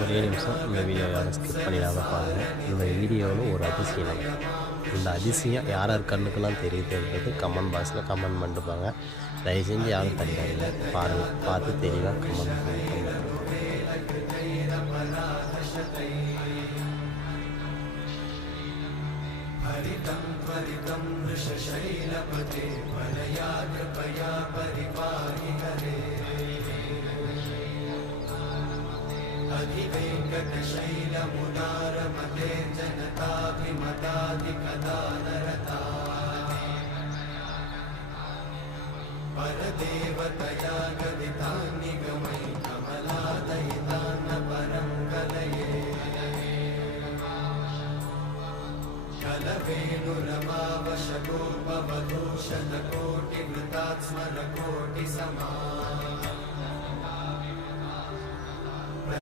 ஒரே நிமிஷம் இந்த வீடியோ யாரும் ஸ்கிப் பண்ணிடாத பாருங்கள். இந்த வீடியோவில் ஒரு அதிசயம், இந்த அதிசயம் யார் யார் கண்ணுக்கெல்லாம் தெரியுதுன்றது கமெண்ட் பாக்ஸில் கமெண்ட் பண்ணிட்டுப்பாங்க. தயவு செஞ்சு யாரும் தனியாங்க பாருங்கள், பார்த்து தெளிவாக கமெண்ட் பண்ணுங்கள். हरितं त्वरितं वृषशैलपते परया कृपया परिपाहि हरे अधिवेङ्कटशैलमुदारमते जनताभिमताधिकदानरता परदेवतया गदितान्निगमै कमलादयितान्न परं कलये कलवेणुरमावशकोपवधूषणकोटिवृतात् स्मरकोटिसमा